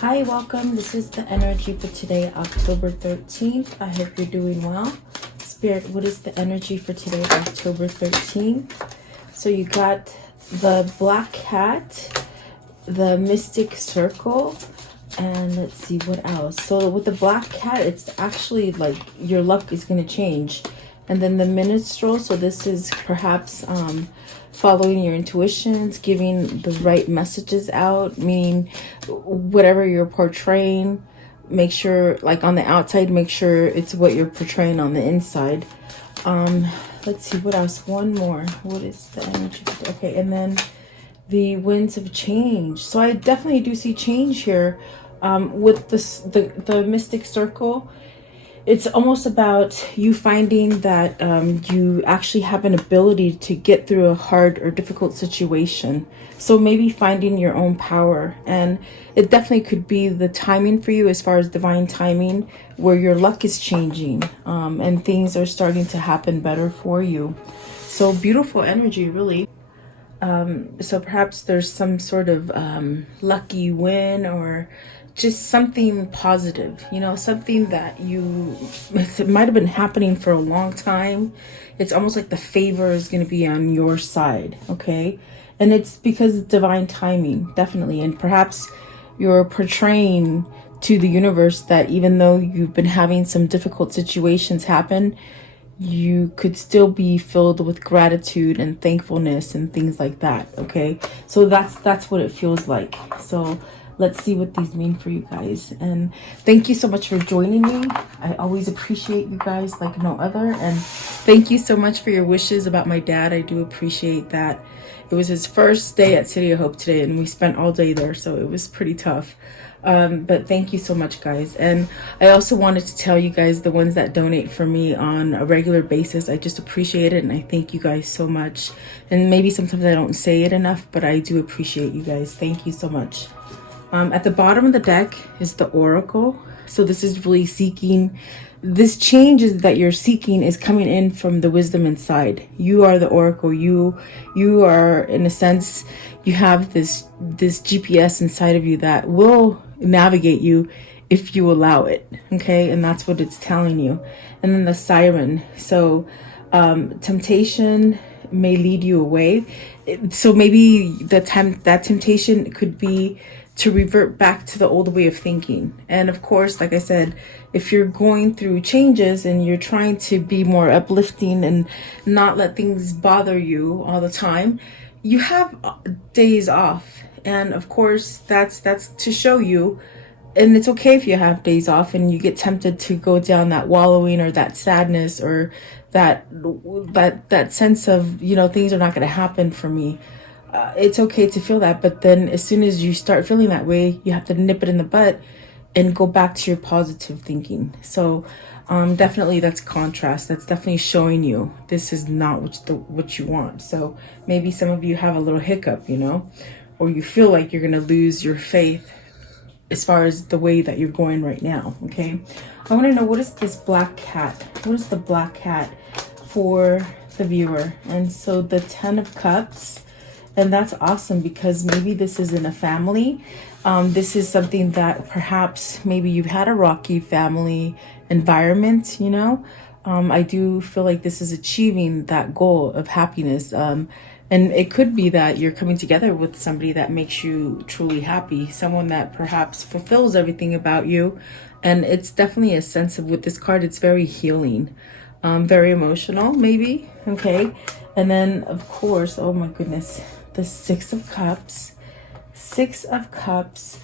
Hi, welcome. This is the energy for today, October 13th. I hope you're doing well. Spirit, what is the energy for today, October 13th? So you got the black cat, the mystic circle, and let's see what else. So with the black cat, it's actually like your luck is going to change. And then the minstrel, so this is perhaps following your intuitions, giving the right messages out, meaning whatever you're portraying, make sure, like on the outside, make sure it's what you're portraying on the inside. Let's see, what else? One more. What is the energy? Okay, and then the winds of change. So I definitely do see change here with this, the mystic circle. It's almost about you finding that you actually have an ability to get through a hard or difficult situation. So maybe finding your own power. And it definitely could be the timing for you as far as divine timing, where your luck is changing and things are starting to happen better for you. So beautiful energy, really. So perhaps there's some sort of lucky win or just something positive, you know, something that it might have been happening for a long time. It's almost like the favor is going to be on your side, okay? And it's because of divine timing, definitely. And perhaps you're portraying to the universe that even though you've been having some difficult situations happen, you could still be filled with gratitude and thankfulness and things like that, okay? So that's what it feels like. So let's see what these mean for you guys. And thank you so much for joining me. I always appreciate you guys like no other. And thank you so much for your wishes about my dad. I do appreciate that. It was his first day at City of Hope today, and we spent all day there, so it was pretty tough. But thank you so much, guys. And I also wanted to tell you guys, the ones that donate for me on a regular basis, I just appreciate it, and I thank you guys so much. And maybe sometimes I don't say it enough, but I do appreciate you guys. Thank you so much. At the bottom of the deck is the Oracle. So this is really seeking, this change is that you're seeking is coming in from the wisdom inside. You are the Oracle. You are, in a sense, you have this GPS inside of you that will navigate you if you allow it. Okay, and that's what it's telling you. And then the Siren. So temptation may lead you away. So maybe that temptation could be to revert back to the old way of thinking. And of course, like I said, if you're going through changes and you're trying to be more uplifting and not let things bother you all the time, you have days off. And of course, that's to show you, and it's okay if you have days off and you get tempted to go down that wallowing or that sadness or that sense of, you know, things are not going to happen for me. It's okay to feel that, but then as soon as you start feeling that way, you have to nip it in the butt and go back to your positive thinking. So definitely that's contrast. That's definitely showing you this is not what you want. So maybe some of you have a little hiccup, you know, or you feel like you're going to lose your faith as far as the way that you're going right now. Okay, I want to know, what is this black cat? What is the black cat for the viewer? And so the 10 of Cups. And that's awesome, because maybe this is in a family. This is something that perhaps maybe you've had a rocky family environment, you know. I do feel like this is achieving that goal of happiness. And it could be that you're coming together with somebody that makes you truly happy, someone that perhaps fulfills everything about you. And it's definitely a sense of, with this card, it's very healing, very emotional, maybe. Okay. And then, of course, oh my goodness, the 6 of Cups, 6 of Cups,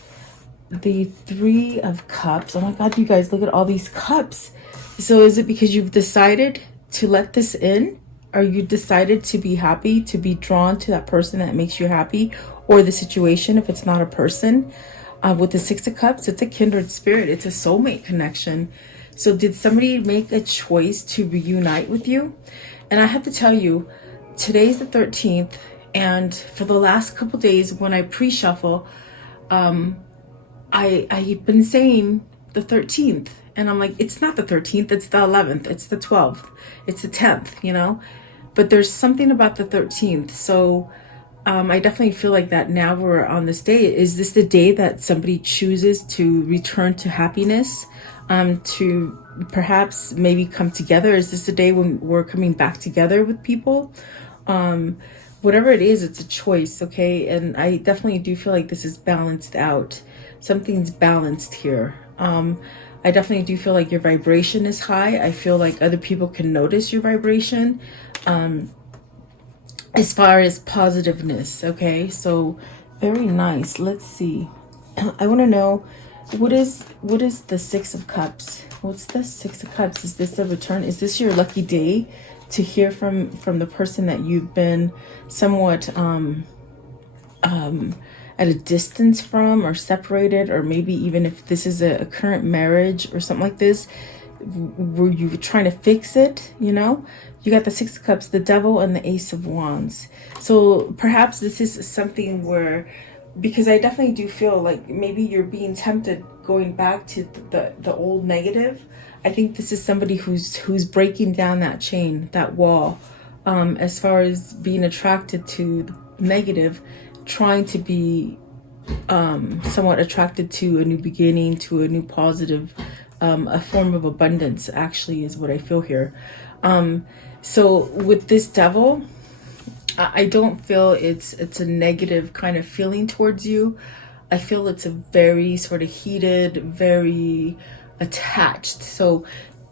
the 3 of Cups. Oh my God, you guys, look at all these cups. So is it because you've decided to let this in? Or you decided to be happy, to be drawn to that person that makes you happy, or the situation if it's not a person? With the 6 of Cups, it's a kindred spirit. It's a soulmate connection. So did somebody make a choice to reunite with you? And I have to tell you, today's the 13th. And for the last couple days when I pre-shuffle, I've been saying the 13th. And I'm like, it's not the 13th, it's the 11th, it's the 12th, it's the 10th, you know? But there's something about the 13th. So I definitely feel like that now we're on this day. Is this the day that somebody chooses to return to happiness, to perhaps maybe come together? Is this the day when we're coming back together with people? Whatever it is, it's a choice, okay? And I definitely do feel like this is balanced out. Something's balanced here. I definitely do feel like your vibration is high. I feel like other people can notice your vibration. As far as positiveness, okay? So very nice. Let's see. I want to know what is the Six of Cups? What's the Six of Cups? Is this the return? Is this your lucky day to hear from the person that you've been somewhat at a distance from, or separated, or maybe even if this is a current marriage or something like this, were you trying to fix it? You know, you got the Six of Cups, the Devil, and the Ace of Wands. So perhaps this is something where, because I definitely do feel like maybe you're being tempted going back to the old negative. I think this is somebody who's breaking down that chain, that wall, as far as being attracted to the negative, trying to be somewhat attracted to a new beginning, to a new positive, a form of abundance, actually, is what I feel here. So with this Devil, I don't feel it's a negative kind of feeling towards you. I feel it's a very sort of heated, very attached. So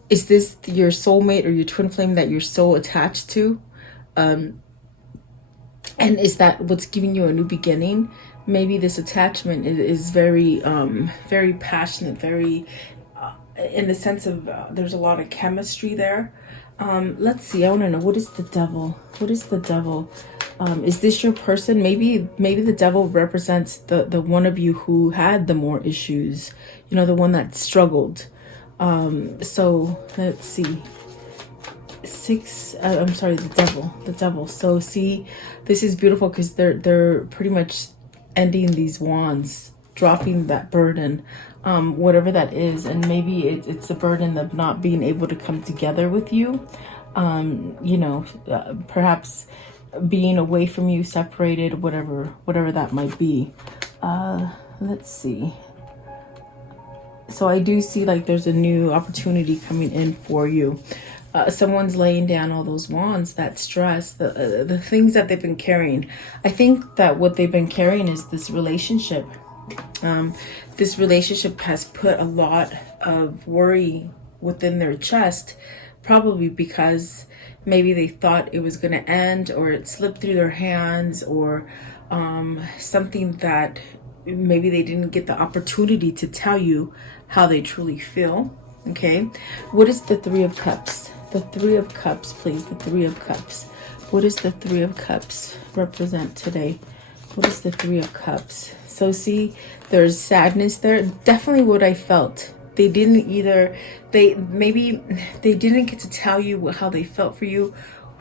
is this your soulmate or your twin flame that you're so attached to? And is that what's giving you a new beginning? Maybe this attachment is very, very passionate, very, in the sense of there's a lot of chemistry there. Let's see. I want to know, what is the Devil? What is the Devil? Is this your person? Maybe the Devil represents the one of you who had the more issues. You know, the one that struggled. So let's see. I'm sorry, the Devil. So see, this is beautiful because they're pretty much ending these wands, dropping that burden, whatever that is. And maybe it's a burden of not being able to come together with you, you know, perhaps being away from you, separated, whatever that might be. Let's see. So I do see like there's a new opportunity coming in for you. Someone's laying down all those wands, that stress, the things that they've been carrying. I think that what they've been carrying is this relationship. This relationship has put a lot of worry within their chest, probably because maybe they thought it was going to end, or it slipped through their hands, or something that maybe they didn't get the opportunity to tell you how they truly feel. Okay, what is the Three of Cups? The Three of Cups, please. The Three of Cups. What does the Three of Cups represent today? What is the Three of Cups? So see, there's sadness there. Definitely what I felt. They didn't maybe they didn't get to tell you how they felt for you,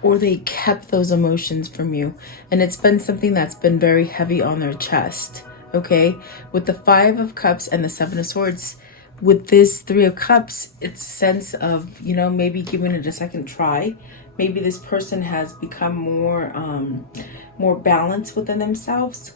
or they kept those emotions from you. And it's been something that's been very heavy on their chest. Okay, with the Five of Cups and the Seven of Swords, with this Three of Cups, it's a sense of, you know, maybe giving it a second try. Maybe this person has become more balanced within themselves.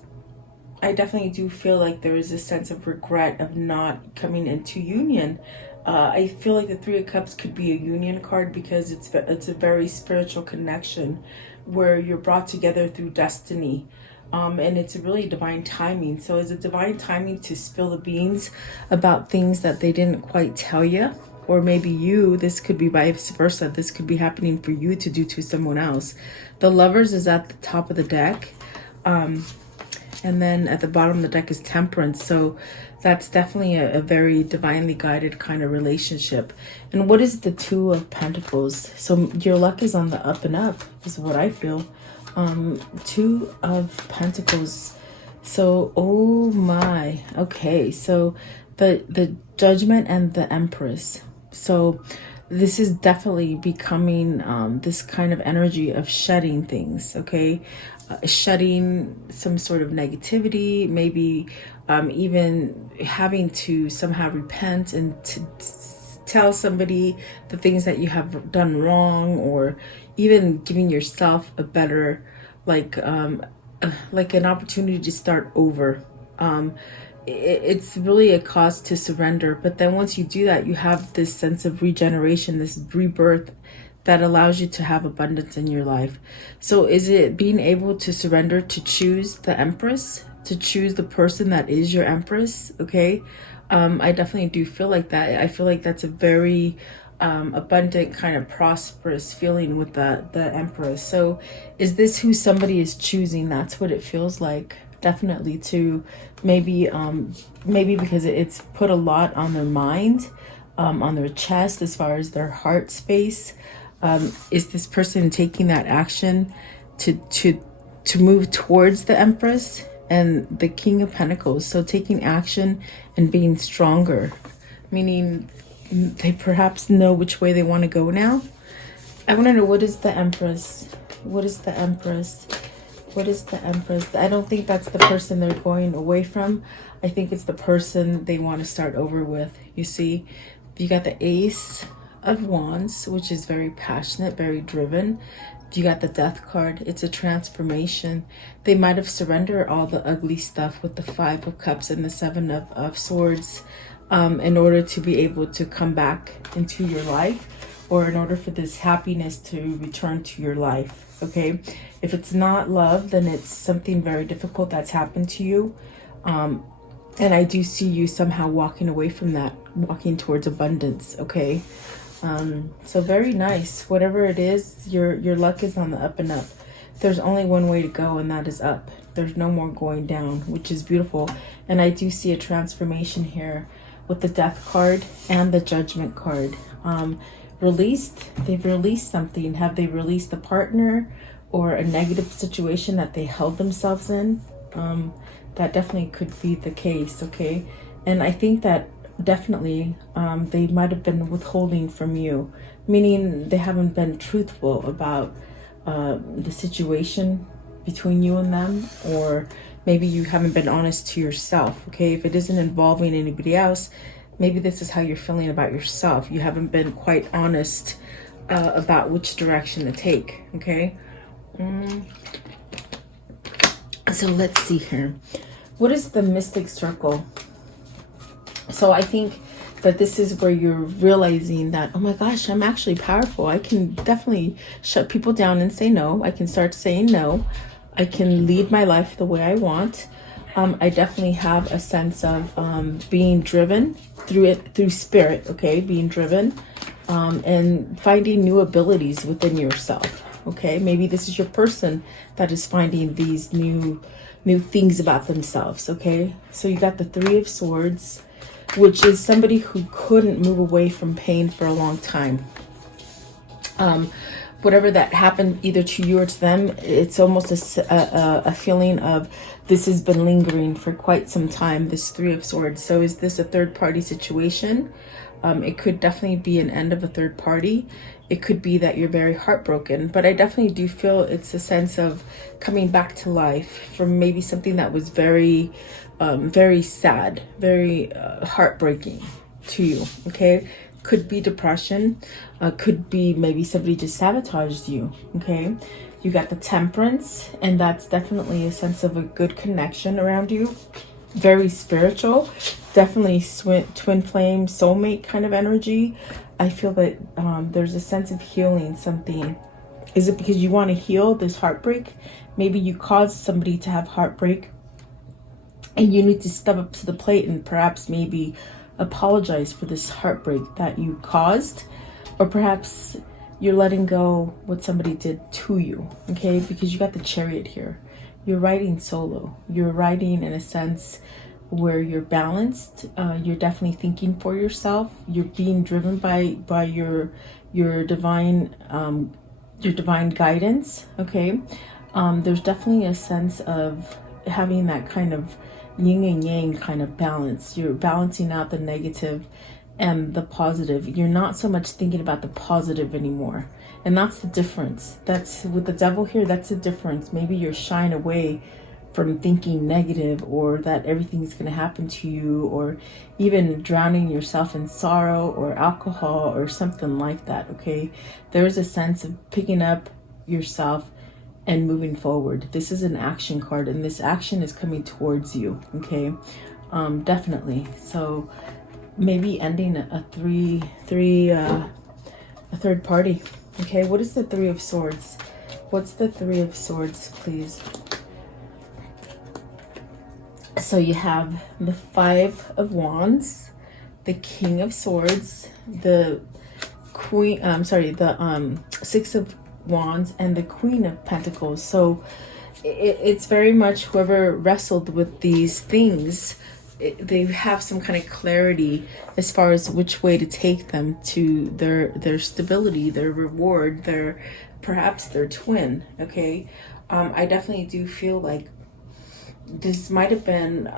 I definitely do feel like there is a sense of regret of not coming into union. I feel like the Three of Cups could be a union card because it's a very spiritual connection where you're brought together through destiny. And it's a really divine timing. So is it divine timing to spill the beans about things that they didn't quite tell you? Or maybe this could be vice versa. This could be happening for you to do to someone else. The Lovers is at the top of the deck. And then at the bottom of the deck is Temperance. So that's definitely a very divinely guided kind of relationship. And what is the Two of Pentacles? So your luck is on the up and up, is what I feel. Two of Pentacles. So, oh my. Okay, so the Judgment and the Empress. So this is definitely becoming this kind of energy of shedding things, okay? Shedding some sort of negativity, maybe even having to somehow repent and to tell somebody the things that you have done wrong, or even giving yourself a better, like, like an opportunity to start over. It's really a cause to surrender, but then once you do that, you have this sense of regeneration, this rebirth that allows you to have abundance in your life. So is it being able to surrender, to choose the Empress, to choose the person that is your Empress? Okay. I definitely do feel like that. I feel like that's a very abundant, kind of prosperous feeling with the Empress. So is this who somebody is choosing? That's what it feels like. Definitely, to maybe because it's put a lot on their mind, on their chest, as far as their heart space. Is this person taking that action to move towards the Empress and the King of Pentacles? So taking action and being stronger, meaning they perhaps know which way they want to go now. I want to know, what is the Empress? What is the Empress? What is the Empress? I don't think that's the person they're going away from. I think it's the person they want to start over with. You see, you got the Ace of Wands, which is very passionate, very driven. You got the Death card. It's a transformation. They might have surrendered all the ugly stuff with the Five of Cups and the Seven of Swords in order to be able to come back into your life, or in order for this happiness to return to your life. Okay, if it's not love, then it's something very difficult that's happened to you. And I do see you somehow walking away from that, walking towards abundance. Okay. So very nice. Whatever it is, your luck is on the up and up. There's only one way to go, and that is up. There's no more going down, which is beautiful. And I do see a transformation here with the Death card and the Judgment card. They've released something. Have they released a partner or a negative situation that they held themselves in? That definitely could be the case. Okay. And I think that definitely they might have been withholding from you, meaning they haven't been truthful about the situation between you and them, or maybe you haven't been honest to yourself. Okay, if it isn't involving anybody else, maybe this is how you're feeling about yourself. You haven't been quite honest about which direction to take. Okay. So let's see here. What is the Mystic Circle? So I think that this is where you're realizing that, oh my gosh, I'm actually powerful. I can definitely shut people down and say no. I can start saying no. I can lead my life the way I want. I definitely have a sense of being driven through spirit. Okay, being driven and finding new abilities within yourself. Okay, maybe this is your person that is finding these new things about themselves. Okay, so you got the Three of Swords, which is somebody who couldn't move away from pain for a long time. Whatever that happened, either to you or to them, it's almost a feeling of this has been lingering for quite some time, this Three of Swords. So is this a third party situation? It could definitely be an end of a third party. It could be that you're very heartbroken, but I definitely do feel it's a sense of coming back to life from maybe something that was very sad, very heartbreaking to you. Okay, could be depression, could be maybe somebody just sabotaged you. Okay, you got the Temperance, and that's definitely a sense of a good connection around you, very spiritual, definitely twin flame soulmate kind of energy. I feel that there's a sense of healing something. Is it because you want to heal this heartbreak? Maybe you caused somebody to have heartbreak, and you need to step up to the plate and perhaps maybe apologize for this heartbreak that you caused. Or perhaps you're letting go what somebody did to you. Okay, because you got the Chariot here. You're riding solo. You're riding in a sense where you're balanced. You're definitely thinking for yourself. You're being driven by your divine guidance. Okay, there's definitely a sense of having that kind of yin and yang kind of balance. You're balancing out the negative and the positive. You're not so much thinking about the positive anymore, and that's the difference. That's with the Devil here. That's the difference. Maybe you're shying away from thinking negative, or that everything's going to happen to you, or even drowning yourself in sorrow or alcohol or something like that. Okay, there's a sense of picking up yourself and moving forward. This is an action card, and this action is coming towards you, okay? Definitely. So maybe ending a third party. Okay, what is the Three of Swords? What's the Three of Swords, please? So you have the Five of Wands, the King of Swords, the Queen, the Six of Wands, and the Queen of Pentacles. So it's very much whoever wrestled with these things, they have some kind of clarity as far as which way to take them to their stability, their reward, perhaps their twin. Okay, I definitely do feel like this might have been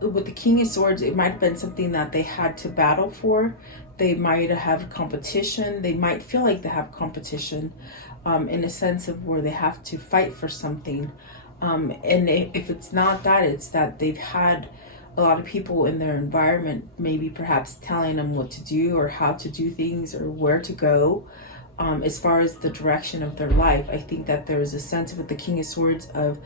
with the King of Swords, it might have been something that they had to battle for. They might have competition. They might feel like they have competition in a sense of where they have to fight for something. And if it's not that, it's that they've had a lot of people in their environment, maybe perhaps telling them what to do or how to do things or where to go as far as the direction of their life. I think that there is a sense with the King of Swords of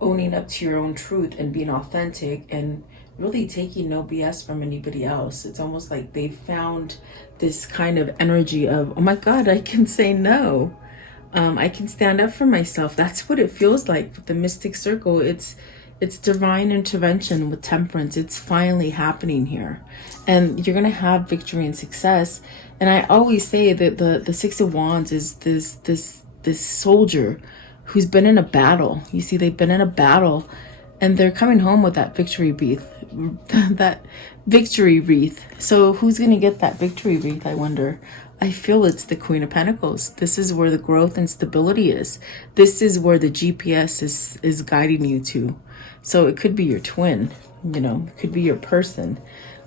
owning up to your own truth and being authentic and really taking no BS from anybody else. It's almost like they found this kind of energy of, oh my God, I can say no. I can stand up for myself. That's what it feels like with the Mystic Circle. It's divine intervention with Temperance. It's finally happening here. And you're going to have victory and success. And I always say that the Six of Wands is this soldier who's been in a battle. You see, they've been in a battle and they're coming home with that victory wreath. That victory wreath. So who's going to get that victory wreath, I wonder? I feel it's the Queen of Pentacles. This is where the growth and stability is. This is where the GPS is guiding you to. So it could be your twin, you know, it could be your person.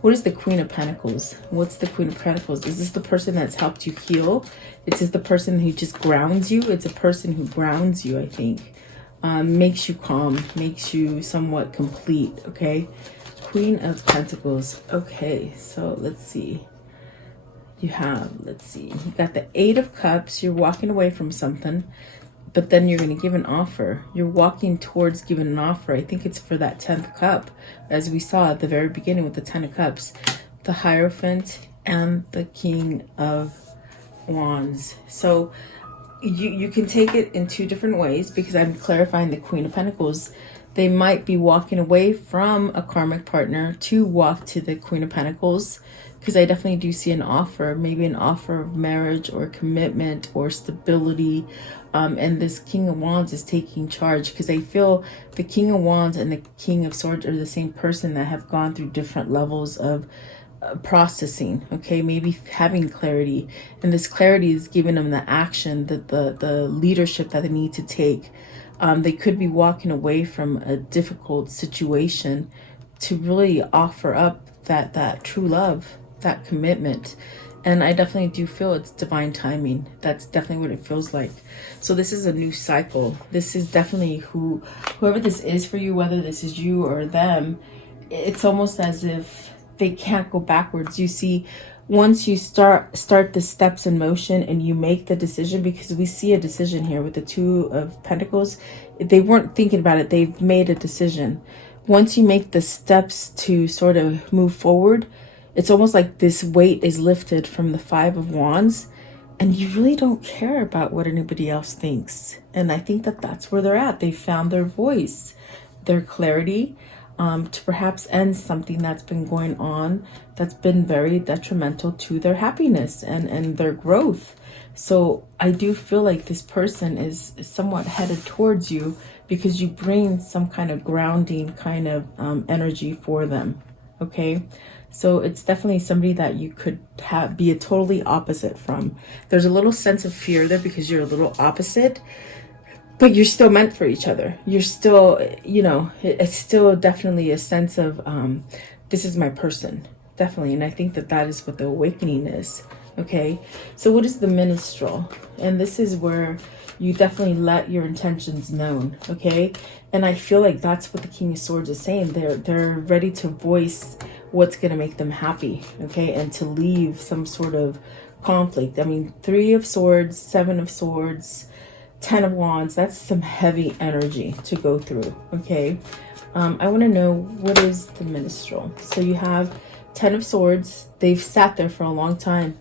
What is the Queen of Pentacles? What's the Queen of Pentacles? Is this the person that's helped you heal? Is this the person who just grounds you? It's a person who grounds you, I think. Makes you calm, makes you somewhat complete, okay? Queen of Pentacles. Okay, so let's see. You got the Eight of Cups. You're walking away from something, but then you're going to give an offer. You're walking towards giving an offer. I think it's for that 10th cup, as we saw at the very beginning with the 10 of Cups, the Hierophant, and the King of Wands. So you can take it in two different ways, because I'm clarifying the Queen of Pentacles. They might be walking away from a karmic partner to walk to the Queen of Pentacles, because I definitely do see an offer, maybe an offer of marriage or commitment or stability. And this King of Wands is taking charge, because I feel the King of Wands and the King of Swords are the same person that have gone through different levels of processing, okay? Maybe having clarity, and this clarity is giving them the action, the leadership that they need to take. They could be walking away from a difficult situation to really offer up that true love, that commitment. And I definitely do feel it's divine timing. That's definitely what it feels like. So this is a new cycle. This is definitely whoever this is for you, whether this is you or them, it's almost as if they can't go backwards. You see, once you start the steps in motion and you make the decision, because we see a decision here with the Two of Pentacles. They weren't thinking about it. They've made a decision. Once you make the steps to sort of move forward, it's almost like this weight is lifted from the Five of Wands, and you really don't care about what anybody else thinks. And I think that that's where they're at. They found their voice, their clarity, to perhaps end something that's been going on that's been very detrimental to their happiness and their growth. So I do feel like this person is somewhat headed towards you, because you bring some kind of grounding kind of energy for them, okay? So it's definitely somebody that you could be a totally opposite from. There's a little sense of fear there because you're a little opposite, but you're still meant for each other. You're still, you know, it's still definitely a sense of this is my person, definitely. And I think that that is what the awakening is, okay? So what is the Minstrel? And this is where you definitely let your intentions known, okay? And I feel like that's what the King of Swords is saying. They're ready to voice what's going to make them happy, okay? And to leave some sort of conflict. I mean, Three of Swords, Seven of Swords, Ten of Wands. That's some heavy energy to go through, okay? I want to know, what is the minstrel? So you have Ten of Swords. They've sat there for a long time.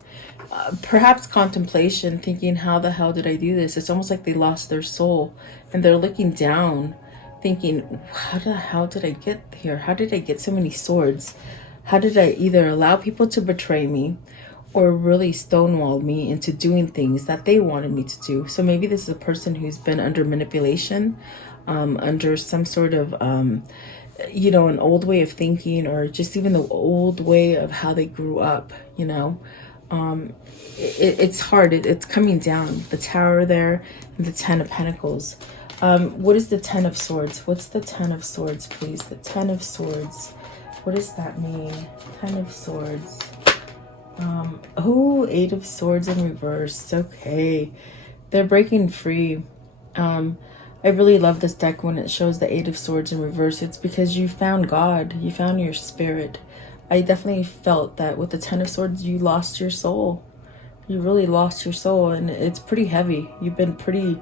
Perhaps contemplation, thinking, how the hell did I do this? It's almost like they lost their soul and they're looking down, thinking, how the hell did I get here? How did I get so many swords? How did I either allow people to betray me or really stonewall me into doing things that they wanted me to do? So maybe this is a person who's been under manipulation, under some sort of, you know, an old way of thinking, or just even the old way of how they grew up, you know. It's hard. It's coming down. The Tower there and the Ten of Pentacles. What is the Ten of Swords? What's the Ten of Swords, please? The Ten of Swords. What does that mean? Ten of Swords. Oh, Eight of Swords in reverse. Okay. They're breaking free. I really love this deck when it shows the Eight of Swords in reverse. It's because you found God. You found your spirit. I definitely felt that with the Ten of Swords, you lost your soul. You really lost your soul, and it's pretty heavy. You've been pretty,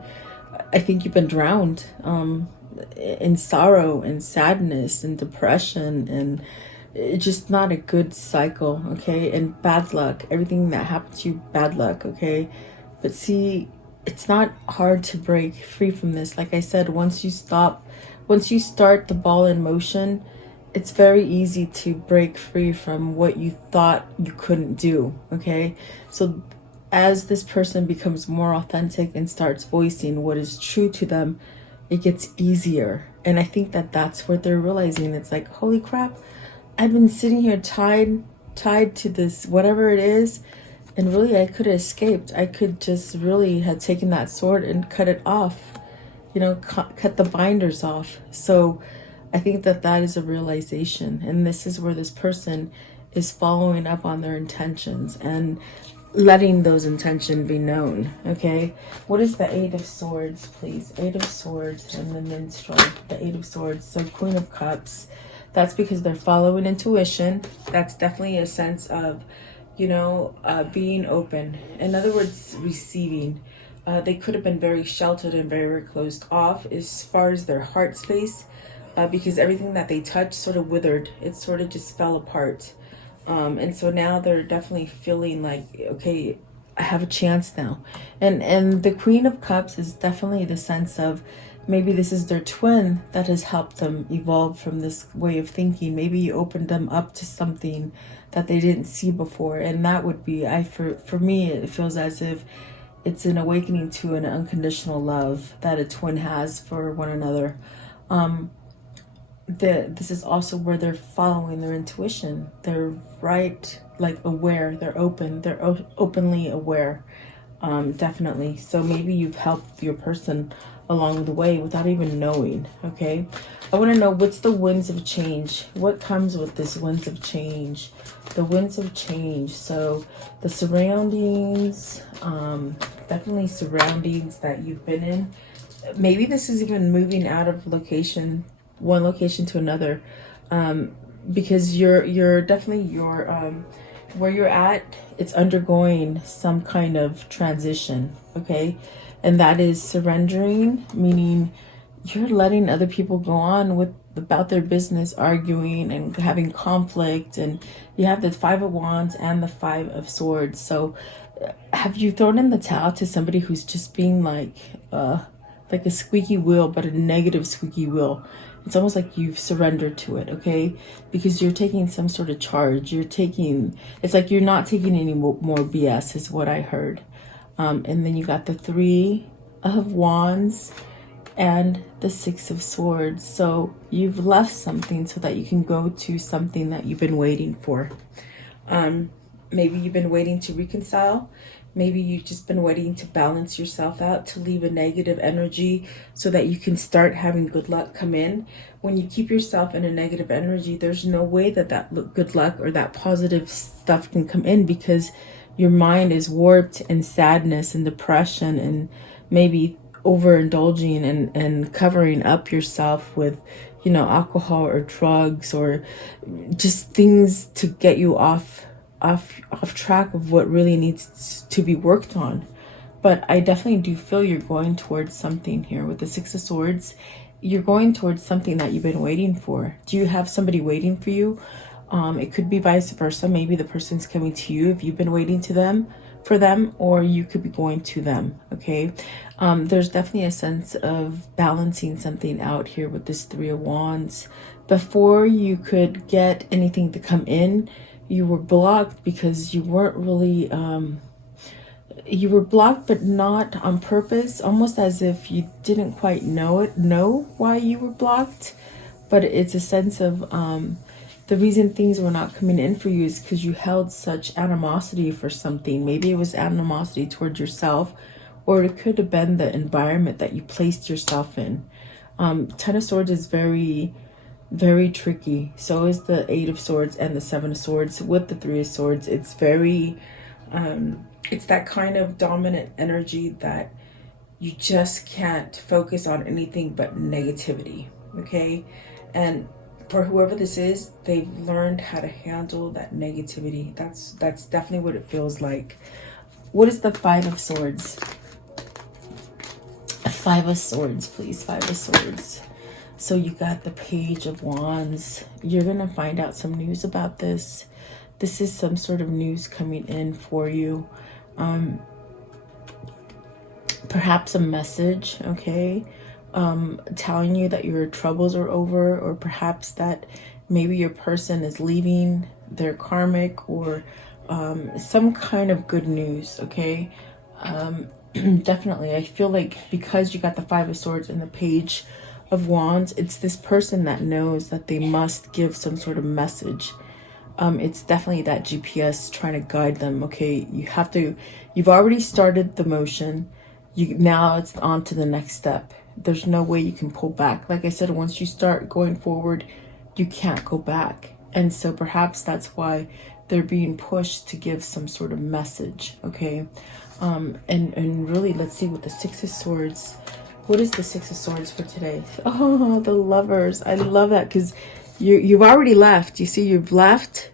I think you've been drowned in sorrow and sadness and depression, and it's just not a good cycle, okay? And bad luck. Everything that happened to you, bad luck, okay? But see, it's not hard to break free from this. Like I said, once you start the ball in motion, it's very easy to break free from what you thought you couldn't do, okay? So as this person becomes more authentic and starts voicing what is true to them, it gets easier. And I think that that's what they're realizing. It's like, holy crap, I've been sitting here tied to this, whatever it is, and really I could have escaped. I could just really have taken that sword and cut it off, you know, cut the binders off. So I think that that is a realization, and this is where this person is following up on their intentions and letting those intentions be known, okay? What is the Eight of Swords, please? Eight of Swords and the Minstrel, the Eight of Swords. So Queen of Cups, that's because they're following intuition. That's definitely a sense of, you know, being open. In other words, receiving. They could have been very sheltered and very closed off as far as their heart space, because everything that they touched sort of withered. It sort of just fell apart. And so now they're definitely feeling like, okay, I have a chance now. And the Queen of Cups is definitely the sense of maybe this is their twin that has helped them evolve from this way of thinking. Maybe you opened them up to something that they didn't see before. And that would be, for me, it feels as if it's an awakening to an unconditional love that a twin has for one another. This is also where they're following their intuition. They're right, like aware. They're open. They're openly aware, definitely. So maybe you've helped your person along the way without even knowing, okay? I want to know, what's the winds of change? What comes with this winds of change? The winds of change. So the surroundings, definitely surroundings that you've been in. Maybe this is even moving out of location, one location to another, because you're definitely where you're at, it's undergoing some kind of transition, okay? And that is surrendering, meaning you're letting other people go on with about their business, arguing and having conflict. And you have the Five of Wands and the Five of Swords. So have you thrown in the towel to somebody who's just being like a squeaky wheel, but a negative squeaky wheel? It's almost like you've surrendered to it, okay? Because you're taking some sort of charge. It's like you're not taking any more BS is what I heard. And then you got the Three of Wands and the Six of Swords. So you've left something so that you can go to something that you've been waiting for. Maybe you've been waiting to reconcile. Maybe you've just been waiting to balance yourself out, to leave a negative energy so that you can start having good luck come in. When you keep yourself in a negative energy, there's no way that good luck or that positive stuff can come in, because your mind is warped in sadness and depression and maybe overindulging and covering up yourself with, you know, alcohol or drugs or just things to get you off track of what really needs to be worked on. but I definitely do feel you're going towards something here with the Six of Swords. You're going towards something that you've been waiting for. Do you have somebody waiting for you? It could be vice versa. Maybe the person's coming to you if you've been waiting for them, or you could be going to them. Okay. There's definitely a sense of balancing something out here with this Three of Wands. Before you could get anything to come in, you were blocked because you weren't really, you were blocked, but not on purpose, almost as if you didn't quite know why you were blocked. But it's a sense of, the reason things were not coming in for you is because you held such animosity for something. Maybe it was animosity towards yourself, or it could have been the environment that you placed yourself in. Ten of Swords is very, very tricky. So is the Eight of Swords and the Seven of Swords with the Three of Swords. It's very, it's that kind of dominant energy that you just can't focus on anything but negativity. Okay. And for whoever this is, they've learned how to handle that negativity. That's definitely what it feels like. What is the Five of Swords? Five of Swords, please. Five of Swords. So you got the Page of Wands. You're going to find out some news about this. This is some sort of news coming in for you. Perhaps a message, okay? Telling you that your troubles are over, or perhaps that maybe your person is leaving their karmic, or some kind of good news, okay? Definitely, I feel like because you got the Five of Swords and the Page of Wands, it's this person that knows that they must give some sort of message. It's definitely that GPS trying to guide them, okay? You've already started the motion. Now it's on to the next step. There's no way you can pull back. Like I said, once you start going forward, you can't go back. And so perhaps that's why they're being pushed to give some sort of message, okay? And really, let's see what the Six of Swords, what is the Six of Swords for today? Oh, the Lovers. I love that because you've already left. You see, you've left,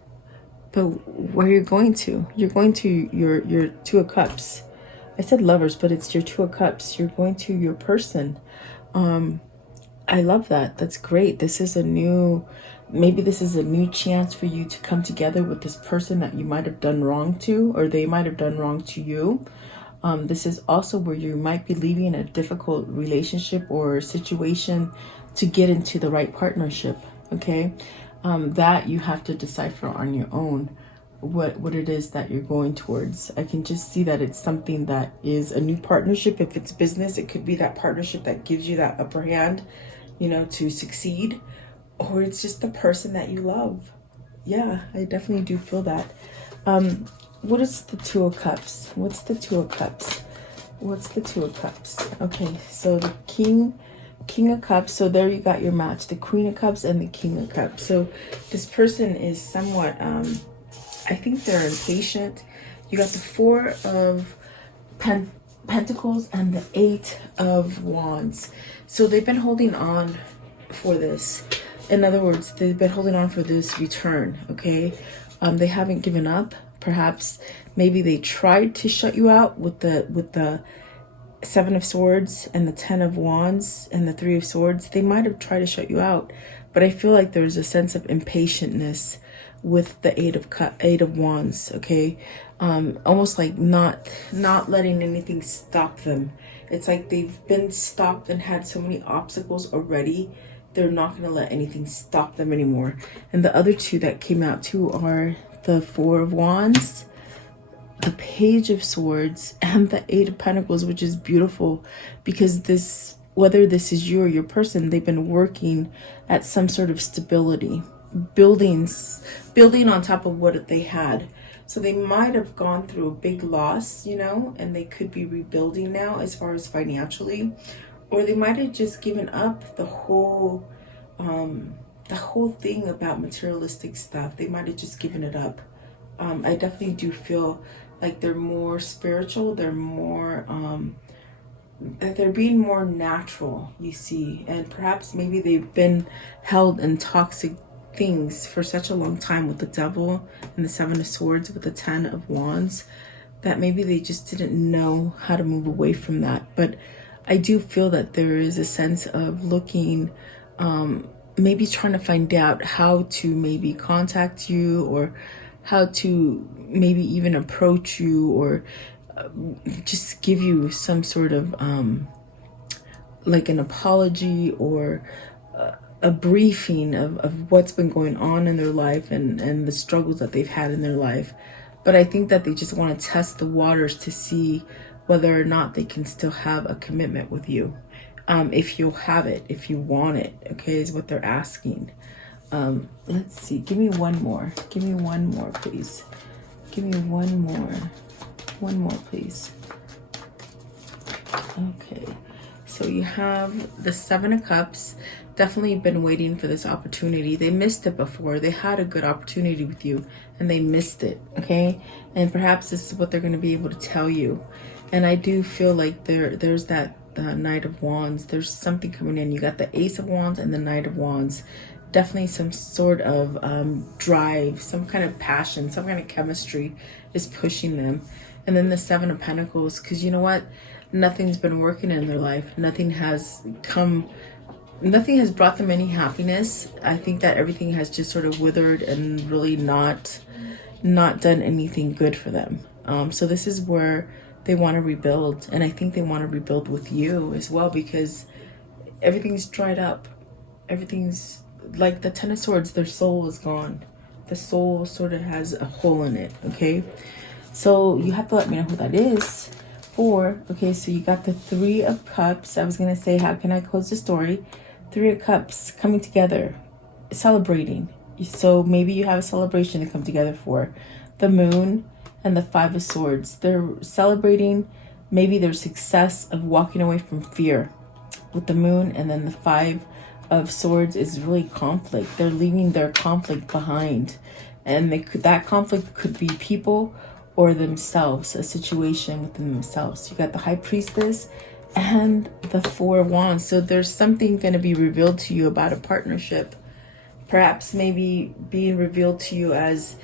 but where you're going to? You're going to your Two of Cups. I said Lovers, but it's your Two of Cups. You're going to your person. I love that. That's great. This is maybe this is a new chance for you to come together with this person that you might have done wrong to, or they might have done wrong to you. This is also where you might be leaving a difficult relationship or situation to get into the right partnership, okay? That you have to decipher on your own. What it is that you're going towards. I can just see that it's something that is a new partnership. If it's business, it could be that partnership that gives you that upper hand, you know, to succeed, or it's just the person that you love. Yeah, I definitely do feel that. What is the Two of Cups? What's the Two of Cups? What's the Two of Cups? Okay, so the King of Cups. So there you got your match, the Queen of Cups and the King of Cups. So this person is somewhat I think they're impatient. You got the Four of Pentacles and the Eight of Wands. So they've been holding on for this. In other words, they've been holding on for this return, okay? They haven't given up. Perhaps maybe they tried to shut you out with the Seven of Swords and the Ten of Wands and the Three of Swords. They might have tried to shut you out, but I feel like there's a sense of impatientness with the Eight of Wands, okay? Almost like not letting anything stop them. It's like they've been stopped and had so many obstacles already. They're not going to let anything stop them anymore. And the other two that came out too are the Four of Wands, the Page of Swords, and the Eight of Pentacles, which is beautiful because this, whether this is you or your person, they've been working at some sort of stability, building on top of what they had. So they might have gone through a big loss, you know, and they could be rebuilding now as far as financially, or they might have just given up the whole thing about materialistic stuff. They might have just given it up. I definitely do feel like they're more spiritual. They're more they're being more natural, you see, and perhaps maybe they've been held in toxic things for such a long time with the Devil and the Seven of Swords with the Ten of Wands. that maybe they just didn't know how to move away from that. But I do feel that there is a sense of looking, maybe trying to find out how to maybe contact you, or how to maybe even approach you, or just give you some sort of like an apology, or a briefing of what's been going on in their life, and the struggles that they've had in their life. But I think that they just want to test the waters to see whether or not they can still have a commitment with you. If you'll have it, if you want it, okay, is what they're asking. Let's see, give me one more. Give me one more, please. Give me one more. One more, please. Okay, so you have the Seven of Cups. Definitely been waiting for this opportunity. They missed it before. They had a good opportunity with you and they missed it, okay? And perhaps this is what they're going to be able to tell you. And I do feel like there's that Knight of Wands. There's something coming in. You got the Ace of Wands and the Knight of Wands. Definitely some sort of drive, some kind of passion, some kind of chemistry is pushing them. And then the Seven of Pentacles, because you know what? Nothing's been working in their life. Nothing has brought them any happiness. I think that everything has just sort of withered and really not done anything good for them. So this is where they want to rebuild. And I think they want to rebuild with you as well, because everything's dried up. Everything's like the Ten of Swords, their soul is gone. The soul sort of has a hole in it, okay? So you have to let me know who that is for. Okay, so you got the Three of Cups. I was going to say, how can I close the story? Three of Cups coming together, celebrating. So maybe you have a celebration to come together for. The Moon and the Five of Swords. They're celebrating maybe their success of walking away from fear with the Moon, and then the Five of Swords is really conflict. They're leaving their conflict behind, and that conflict could be people or themselves, a situation within themselves. You got the High Priestess and the Four of Wands. So there's something going to be revealed to you about a partnership. Perhaps maybe being revealed to you as,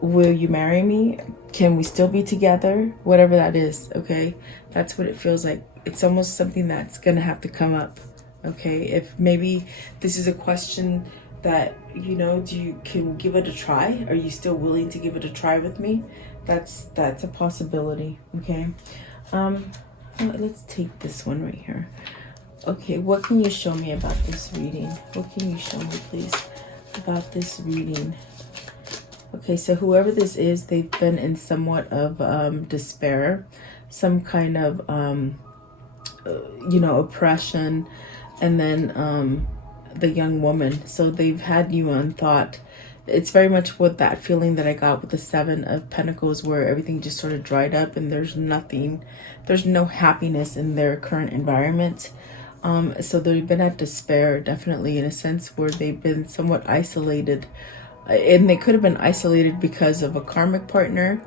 will you marry me? Can we still be together? Whatever that is, okay? That's what it feels like. It's almost something that's going to have to come up, okay? If maybe this is a question that, you know, can we give it a try? Are you still willing to give it a try with me? That's a possibility, okay? Let's take this one right here. Okay, what can you show me about this reading? What can you show me, please, about this reading? Okay, so whoever this is, they've been in somewhat of despair, some kind of, you know, oppression, and then the young woman. So they've had you on thought. It's very much what that feeling that I got with the Seven of Pentacles, where everything just sort of dried up and there's no happiness in their current environment. So they've been at despair, definitely, in a sense where they've been somewhat isolated. And they could have been isolated because of a karmic partner,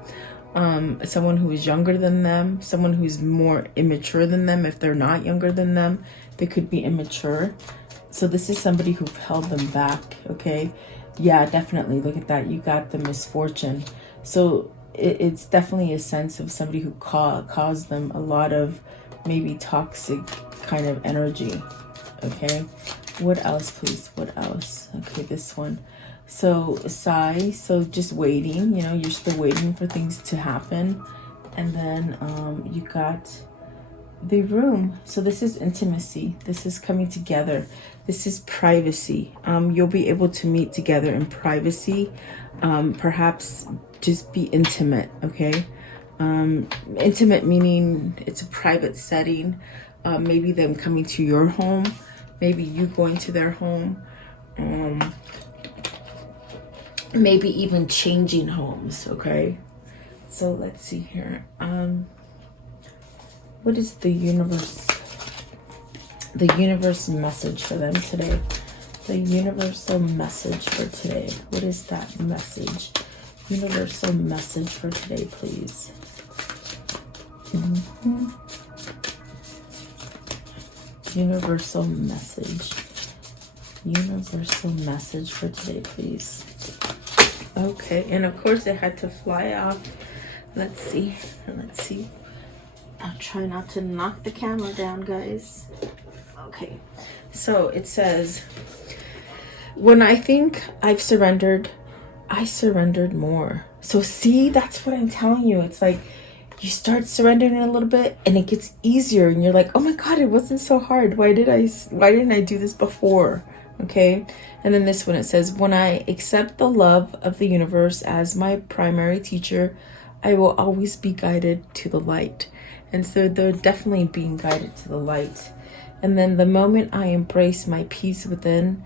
someone who is younger than them, someone who's more immature than them. If they're not younger than them, they could be immature. So this is somebody who held them back, okay? Yeah, definitely. Look at that. You got the misfortune. So it's definitely a sense of somebody who caused them a lot of maybe toxic kind of energy, okay? What else, please? What else? Okay, this one. So sigh, so just waiting, you know, you're still waiting for things to happen. And then you got the Room. So this is intimacy. This is coming together. This is privacy. You'll be able to meet together in privacy. Perhaps just be intimate, okay? Intimate meaning it's a private setting. Maybe them coming to your home. Maybe you going to their home. Maybe even changing homes, okay? So let's see here. What is the universe message for them today? The universal message for today. What is that message? Universal message for today, please. Universal message. Universal message for today, please. Okay, and of course it had to fly off Let's see. Let's see. I'll try not to knock the camera down, guys. Okay. So it says, when I think I've surrendered, I surrendered more. So see, that's what I'm telling you. It's like you start surrendering a little bit and it gets easier and you're like, oh my God, it wasn't so hard. Why didn't I do this before? Okay. And then this one, it says, when I accept the love of the universe as my primary teacher, I will always be guided to the light. And so they're definitely being guided to the light. And then the moment I embrace my peace within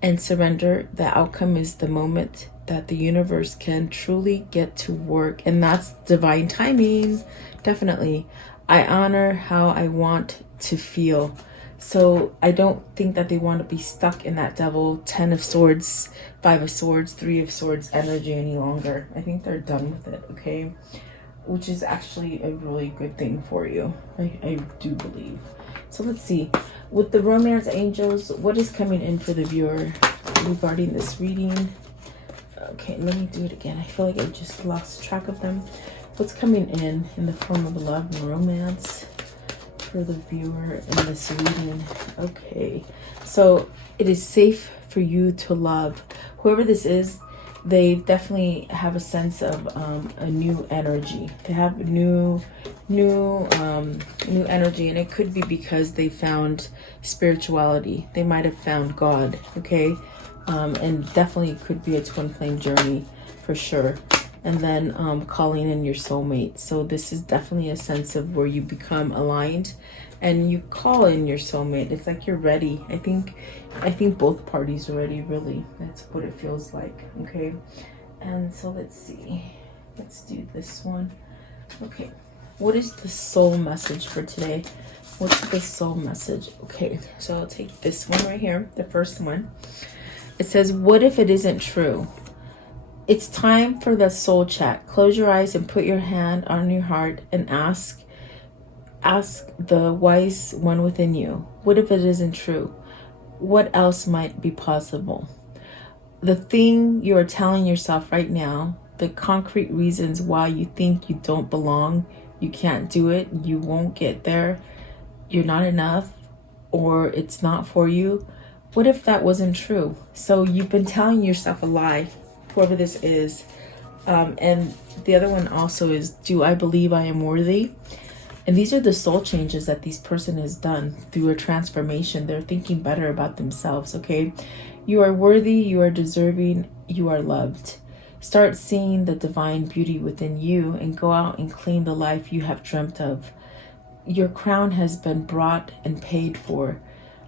and surrender, the outcome is the moment that the universe can truly get to work. And that's divine timing. Definitely. I honor how I want to feel. So I don't think that they want to be stuck in that devil 10 of swords, 5 of swords, 3 of swords energy any longer. I think they're done with it, okay? Which is actually a really good thing for you. I do believe. So let's see. With the romance angels, what is coming in for the viewer regarding this reading? Okay, let me do it again. I feel like I just lost track of them. What's coming in the form of love and romance for the viewer in this reading? Okay, so it is safe for you to love. Whoever this is, they definitely have a sense of a new energy. They have new energy, and it could be because they found spirituality. They might have found God, okay? And definitely could be a twin flame journey for sure. And then calling in your soulmate. So this is definitely a sense of where you become aligned and you call in your soulmate. It's like you're ready. I think both parties are ready, really. That's what it feels like, okay? And so let's see. Let's do this one. Okay. What is the soul message for today? What's the soul message? Okay, so I'll take this one right here, the first one. It says, what if it isn't true? It's time for the soul chat. Close your eyes and put your hand on your heart and ask the wise one within you. What if it isn't true? What else might be possible? The thing you are telling yourself right now, the concrete reasons why you think you don't belong, you can't do it, you won't get there, you're not enough, or it's not for you. What if that wasn't true? So you've been telling yourself a lie, whoever this is. And the other one also is, do I believe I am worthy? And these are the soul changes that this person has done through a transformation. They're thinking better about themselves, okay? You are worthy, you are deserving, you are loved. Start seeing the divine beauty within you and go out and claim the life you have dreamt of. Your crown has been brought and paid for.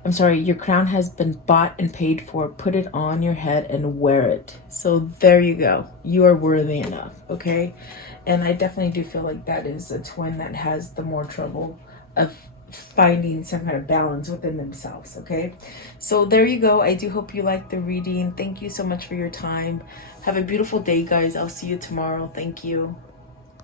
Your crown has been bought and paid for. Put it on your head and wear it. So there you go. You are worthy enough, okay? And I definitely do feel like that is a twin that has the more trouble of finding some kind of balance within themselves, okay? So there you go. I do hope you liked the reading. Thank you so much for your time. Have a beautiful day, guys. I'll see you tomorrow. Thank you.